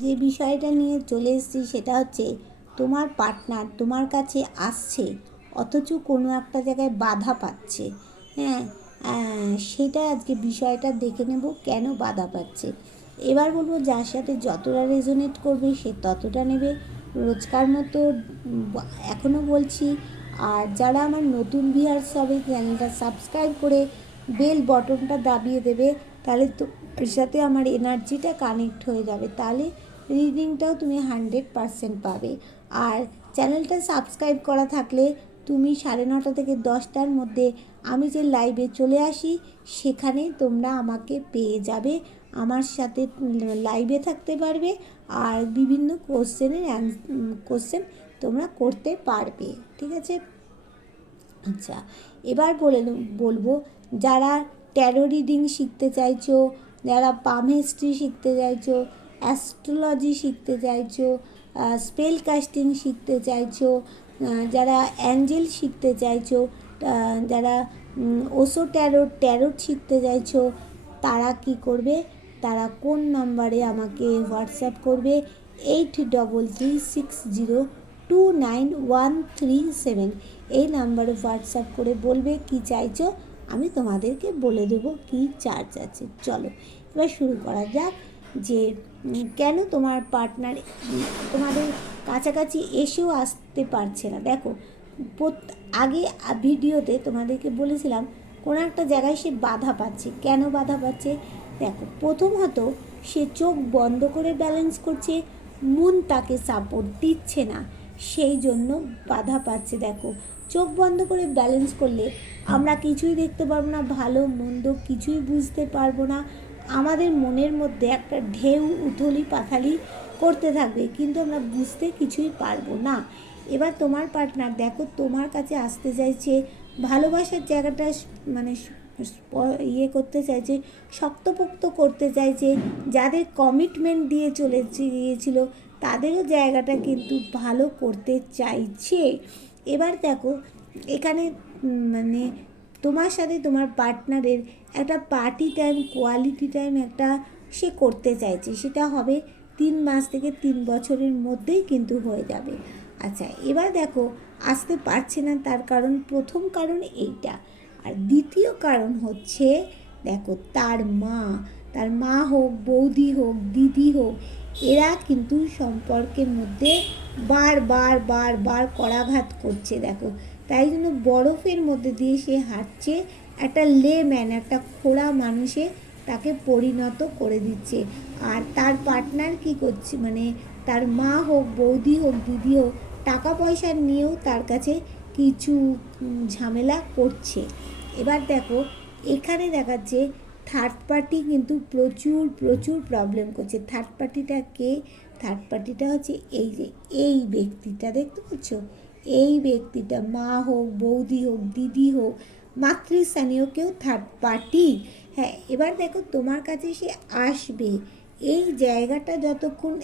যে বিষয়টা নিয়ে চলে এসেছি সেটা হচ্ছে তোমার পার্টনার তোমার কাছে আসছে অথচ কোনো একটা জায়গায় বাধা পাচ্ছে। হ্যাঁ, সেটা আজকে বিষয়টা দেখে নেব কেন বাধা পাচ্ছে। এবার বলবো যার সাথে যতটা রেজোনেট করবে সে ততটা নেবে। রোজকার মতো এখনও বলছি, আর যারা আমার নতুন ভিউয়ার্স হবে চ্যানেলটা সাবস্ক্রাইব করে বেল বটনটা দাবিয়ে দেবে, তাহলে তো এর সাথে আমার এনার্জিটা কানেক্ট হয়ে যাবে, তাহলে রিডিংটাও তুমি 100% পাবে। আর চ্যানেলটা সাবস্ক্রাইব করা থাকলে তুমি 9:30 থেকে 10টার মধ্যে আমি যে লাইভে চলে আসি সেখানে তোমরা আমাকে পেয়ে যাবে, আমার সাথে লাইভে থাকতে পারবে, আর বিভিন্ন কোশ্চেন তোমরা করতে পারবে। ঠিক আছে? আচ্ছা, এবার বলবো যারা ট্যারো রিডিং শিখতে চাইছো, যারা পামহিস্ট্রি শিখতে চাইছো, অ্যাস্ট্রোলজি শিখতে চাইছো, স্পেল কাস্টিং শিখতে চাইছো, যারা অ্যাঞ্জেল শিখতে চাইছো, যারা ওশো ট্যারোট শিখতে চাইছো, তারা কি করবে? তারা কোন নাম্বারে আমাকে হোয়াটসঅ্যাপ করবে? 8336029137 এই নাম্বারে হোয়াটসঅ্যাপ করে বলবে কি চাইছো, আমি তোমাদেরকে বলে দেবো কী চার্জ আছে। চলো এবার শুরু করা যাক যে কেন তোমার পার্টনার তোমাদের কাছাকাছি এসেও আসতে পারছে না। দেখো, আগে ভিডিওতে তোমাদেরকে বলেছিলাম কোনো একটা জায়গায় সে বাধা পাচ্ছে। কেন বাধা পাচ্ছে? দেখো, প্রথমত সে চোখ বন্ধ করে ব্যালেন্স করছে, মন তাকে সাপোর্ট দিচ্ছে না, সেই জন্য বাধা পাচ্ছে। দেখো, চোখ বন্ধ করে ব্যালেন্স করলে আমরা কিছুই দেখতে পারবো না, ভালো মন্দ কিছুই বুঝতে পারবো না, আমাদের মনের মধ্যে একটা ঢেউ উথলি পাথালি করতে থাকবে, কিন্তু আমরা বুঝতে কিছুই পারবো না। এবার তোমার পার্টনার দেখো তোমার কাছে আসতে চাইছে, ভালোবাসার জায়গাটা মানে করতে চাইছে, শক্তপোক্ত করতে চাইছে, যাদের কমিটমেন্ট দিয়ে চলে গিয়েছিল তাদেরও জায়গাটা কিন্তু ভালো করতে চাইছে। এবার দেখো এখানে মানে তোমার সাথে তোমার পার্টনারের একটা পার্টি টাইম, কোয়ালিটি টাইম একটা সে করতে চাইছে, সেটা হবে 3 মাস থেকে 3 বছরের মধ্যেই কিন্তু হয়ে যাবে। আচ্ছা, এবার দেখো আসতে পারছে না, তার কারণ প্রথম কারণ এইটা, আর দ্বিতীয় কারণ হচ্ছে দেখো তার মা হোক, বৌদি হোক, দিদি হোক, এরা কিন্তু সম্পর্কের মধ্যে বার করাঘাত করছে। দেখো, তাই জন্য বরফের মধ্যে দিয়ে সে হাঁটছে, একটা লেম্যান, একটা খোড়া মানুষে তাকে পরিণত করে দিচ্ছে। আর তার পার্টনার কি করছে, মানে তার মা হোক, বৌদি হোক, দিদি হোক, টাকা পয়সা নিয়েও তার কাছে কিছু ঝামেলা করছে। এবার দেখো এখানে দেখাচ্ছে থার্ড পার্টি কিন্তু প্রচুর প্রবলেম করছে। থার্ড পার্টিটা কে? থার্ড পার্টিটা হচ্ছে এই ব্যক্তিটা, দেখতে পাচ্ছ? এই ব্যক্তিটা মা হোক, বৌদি হোক, দিদি হোক, মাতৃস্থানীয় কেউ থার্ড পার্টি। হ্যাঁ, এবার দেখো তোমার কাছে সে আসবে, এই জায়গাটা যতক্ষণ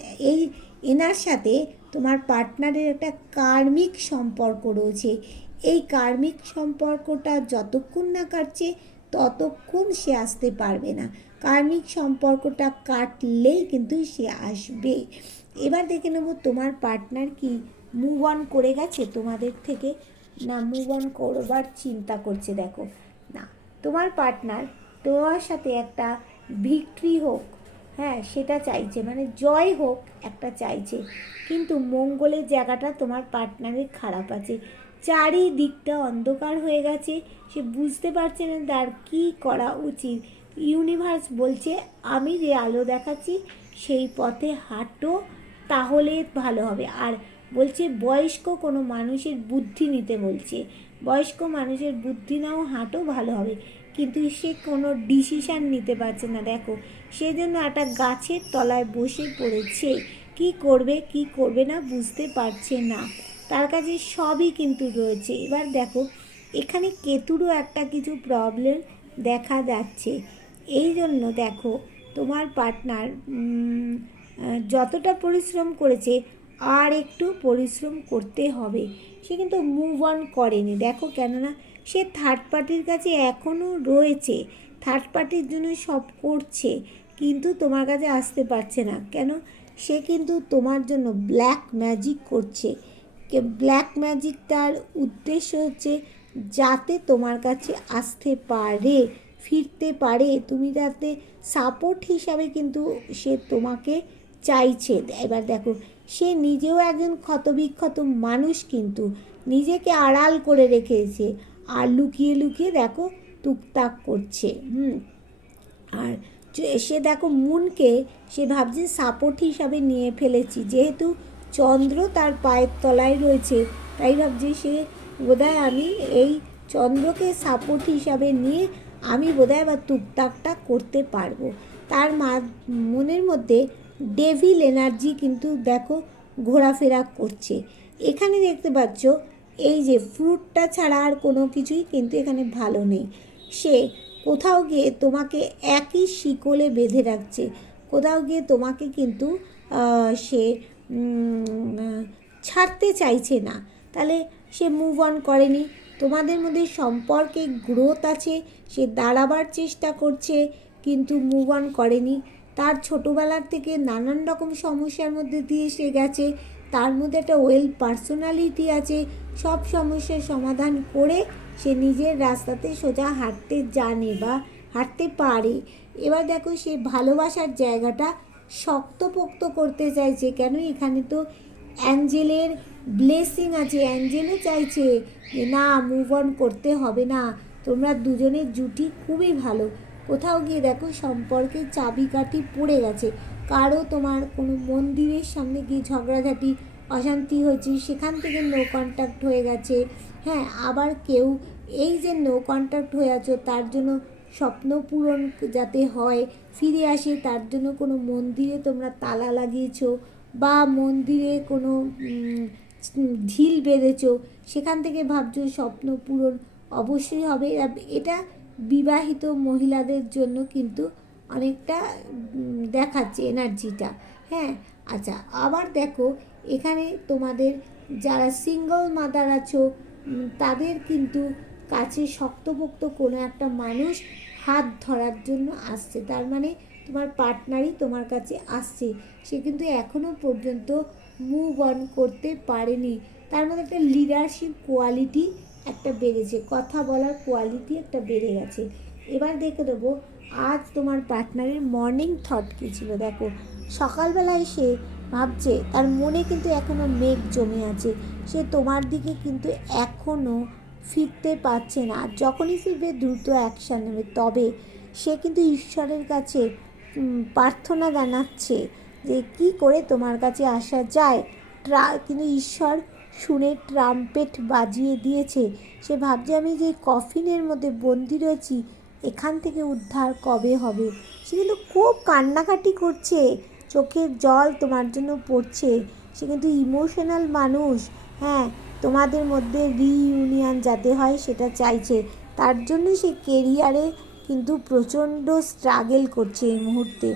এনার সাথে তোমার পার্টনারের একটা কার্মিক সম্পর্ক রয়েছে, এই কার্মিক সম্পর্কটা যতক্ষণ না কাটছে ততক্ষণ সে আসতে পারবে না। কার্মিক সম্পর্কটা কাটলেই কিন্তু সে আসবে। এবার দেখে নেব তোমার পার্টনার কি মুভ অন করে গেছে তোমাদের থেকে, না মুভ অন করবার চিন্তা করছে। দেখো না, তোমার পার্টনার তোমার সাথে একটা ভিক্টরি হোক, হ্যাঁ সেটা চাইছে, মানে জয় হোক একটা চাইছে, কিন্তু মঙ্গলের জায়গাটা তোমার পার্টনারের খারাপ আছে, চারিদিকটা অন্ধকার হয়ে গেছে, সে বুঝতে পারছে না তার কী করা উচিত। ইউনিভার্স বলছে আমি যে আলো দেখাচ্ছি সেই পথে হাঁটো, তাহলে ভালো হবে। আর বলছে বয়স্ক কোনো মানুষের বুদ্ধি নিতে বলছে, বয়স্ক মানুষের বুদ্ধি নাও, হাঁটো, ভালো হবে। কিন্তু সে কোনো ডিসিশান নিতে পারছে না। দেখো, সেজন্য একটা গাছের তলায় বসে পড়েছে, কি করবে কি করবে না বুঝতে পারছে না, তার কাছে সবই কিন্তু রয়েছে। এবার দেখো এখানে কেতুরও একটা কিছু প্রবলেম দেখা যাচ্ছে, এই জন্য দেখো তোমার পার্টনার যতটা পরিশ্রম করেছে আর একটু পরিশ্রম করতে হবে, সে কিন্তু মুভ অন করেনি। দেখো, কেননা সে থার্ড পার্টির কাছে এখনও রয়েছে, থার্ড পার্টির জন্য সব করছে, কিন্তু তোমার কাছে আসতে পারছে না কেন? সে কিন্তু তোমার জন্য ব্ল্যাক ম্যাজিক করছে। ব্ল্যাক ম্যাজিকটার উদ্দেশ্য হচ্ছে যাতে তোমার কাছে আসতে পারে, ফিরতে পারে, তুমি যাতে সাপোর্ট হিসাবে কিন্তু সে তোমাকে চাইছে। এবার দেখো, সে নিজেও একজন ক্ষতবিক্ষত মানুষ, কিন্তু নিজেকে আড়াল করে রেখেছে আর লুকিয়ে লুকিয়ে দেখো টুকটাক করছে। আর সে দেখো মুনকে সে ভাবছে সাপোর্ট হিসাবে নিয়ে ফেলেছি, যেহেতু চন্দ্র তার পায়ের তলায় রয়েছে, তাই ভাবছি সে বোধহয় আমি এই চন্দ্রকে সাপোর্ট হিসাবে নিয়ে আমি বোধহয় আবার টুকটাকটা করতে পারবো। তার মনের মধ্যে ডেভিল এনার্জি কিন্তু দেখো ঘোরাফেরা করছে। এখানে দেখতে পাচ্ছ এই যে ফ্রুটটা ছাড়া আর কোনো কিছুই কিন্তু এখানে ভালো নেই। সে কোথাও গিয়ে তোমাকে একই শিকলে বেঁধে রাখছে, কোথাও গিয়ে তোমাকে কিন্তু সে ছাড়তে চাইছে না। তাহলে সে মুভ অন করেনি। তোমাদের মধ্যে সম্পর্কে গ্রোথ আছে, সে দাঁড়াবার চেষ্টা করছে কিন্তু মুভ অন করেনি। তার ছোটোবেলার থেকে নানান রকম সমস্যার মধ্যে দিয়ে সে গেছে, তার মধ্যে একটা ওয়েল পার্সোনালিটি আছে, সব সমস্যার সমাধান করে সে নিজের রাস্তাতে সোজা হাঁটতে জানে বা হাঁটতে পারে। এবার দেখো সে ভালোবাসার জায়গাটা শক্তপোক্ত করতে চাইছে। কেন? এখানে তো অ্যাঞ্জেলের ব্লেসিং আছে, অ্যাঞ্জেলও চাইছে যে না, মুভ অন করতে হবে না, তোমরা দুজনের জুটি খুবই ভালো। কোথাও গিয়ে দেখো সম্পর্কে চাবিকাঠি পড়ে গেছে, কারো তোমার কোনো মন্দিরের সামনে গিয়ে ঝগড়াঝাটি অশান্তি হয়েছে, সেখান থেকে নো কন্ট্যাক্ট হয়ে গেছে। হ্যাঁ, আবার কেউ এই যে নো কন্ট্যাক্ট হয়ে আছো তার জন্য স্বপ্ন পূরণ যাতে হয়, ফিরে আসে, তার জন্য কোনো মন্দিরে তোমরা তালা লাগিয়েছো বা মন্দিরে কোনো ঢিল বেঁধেছো, সেখান থেকে ভাবছো স্বপ্ন পূরণ অবশ্যই হবে। এটা বিবাহিত মহিলাদের জন্য কিন্তু অনেকটা দেখাচ্ছে এনার্জিটা। হ্যাঁ, আচ্ছা, আবার দেখো এখানে তোমাদের যারা সিঙ্গল মাদার আছো তাদের কিন্তু কাছে শক্তপোক্ত কোনো একটা মানুষ হাত ধরার জন্য আসছে। তার মানে তোমার পার্টনারই তোমার কাছে আসছে, সে কিন্তু এখনও পর্যন্ত মুভ অন করতে পারেনি। তার মধ্যে একটা লিডারশিপ কোয়ালিটি একটা বেড়েছে, কথা বলার কোয়ালিটি একটা বেড়ে গেছে। এবার দেখে দেবো আজ তোমার পার্টনারের মর্নিং থট কী ছিল। দেখো, সকালবেলায় সে ভাবছে, তার মনে কিন্তু এখনও মেঘ জমে আছে, সে তোমার দিকে কিন্তু এখনও ফিরতে পারছে না। আর যখনই ফিরবে দ্রুত অ্যাকশান নেবে। তবে সে কিন্তু ঈশ্বরের কাছে প্রার্থনা জানাচ্ছে যে কী করে তোমার কাছে আসা যায়। কিন্তু ঈশ্বর শুনে ট্রাম্পেট বাজিয়ে দিয়েছে। সে ভাবছে আমি যে কফিনের মধ্যে বন্দি রয়েছি, এখান থেকে উদ্ধার কবে হবে। সে কিন্তু খুব কান্নাকাটি করছে, চোখের জল তোমার জন্য পড়ছে। সে কিন্তু ইমোশনাল মানুষ। হ্যাঁ, তোমাদের মধ্যে রিইউনিয়ন যাতে হয় সেটা চাইছে। তার জন্য সে কেরিয়ারে কিন্তু প্রচণ্ড স্ট্রাগল করছে এই মুহূর্তে।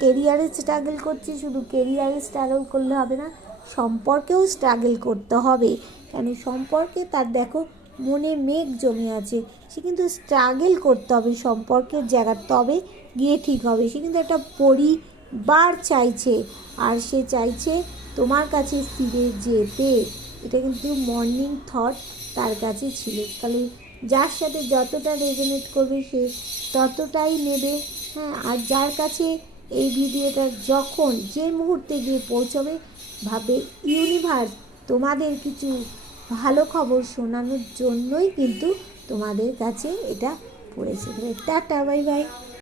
কেরিয়ারে স্ট্রাগল করছে, শুধু কেরিয়ারে স্ট্রাগল করলে হবে না, সম্পর্কেও স্ট্রাগল করতে হবে। কেন? সম্পর্কে তার দেখো মনে মেঘ জমে আছে, সে কিন্তু স্ট্রাগল করতে হবে সম্পর্কের জায়গা, তবে গিয়ে ঠিক হবে। সে কিন্তু একটা পরিবার চাইছে, আর সে চাইছে তোমার কাছে ফিরে যেতে। এটা কিন্তু মর্নিং থট তার কাছে ছিল। তাহলে যার সাথে যতটা রেজোনেট করবে সে ততটাই নেবে। হ্যাঁ, আর যার কাছে এই ভিডিওটা যখন যে মুহূর্তে গিয়ে পৌঁছবে, ভাবে ইউনিভার্স তোমাদের কিছু ভালো খবর শোনানোর জন্যই কিন্তু তোমাদের কাছে এটা পড়েছে। Tata, bye bye.